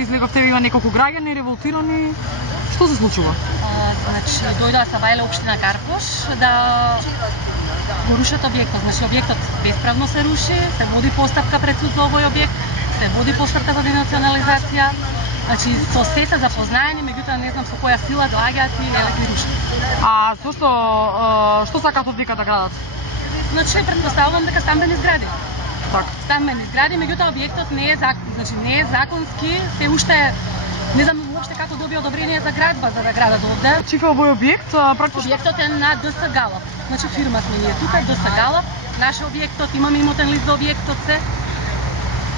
излеговте, има неколку граѓани револтирани. Што се случува? Значи, дојдоа са Вајле општина Карпош да го рушат објектот. Значи, објектот бесправно се руши, се води постапка пред суд за овој објект, се води постапка за денационализација. Значи, со се се запознаени, меѓутоа не знам со која сила доаѓаат и ги рушат. А зошто што сакаат од вика да градат? Значи, претпоставувам дека стамбени згради. Така. Стамбени згради, меѓутоа објектот не е значи не е законски, се уште не знам уопште како доби одобрение за градба за да градат овде. Чифа овој објект практично Објектот е на ДС Галап. Значи фирма сме ние тука, ДС Галап. Наш објектот, имаме имотен лист за објектот се.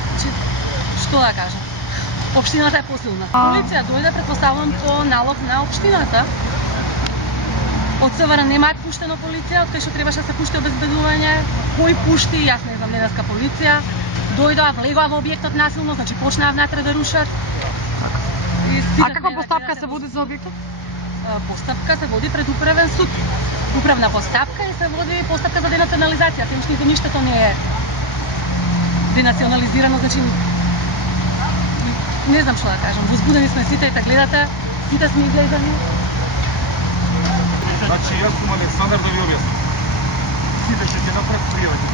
Значи, што да кажам? Општината е посилна. Полиција дојде, претпоставувам, по налог на општината. Од СВР немаат пуштено полиција, од кај што требаше да се пушти обезбедување. Кој пушти, јас не знам, денеска полиција. Дојдоа, влегоа во објектот насилно, значи почнаа внатре да рушат. А каква постапка се води за објектот? Постапка се води пред управен суд. Управна постапка и се води постапка за денационализација. Се уште земјиштето не е денационализирано, значи не знам што да кажам. Возбудени сме сите, ете гледате, сите сме излезани. Значи, јас сум Александар да ви објаснам. Сите што ќе направат пријавите.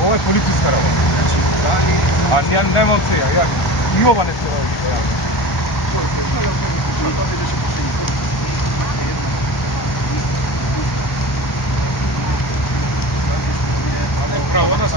Ова е полициска работа. А нема од сега, и ова не се работа. Право да се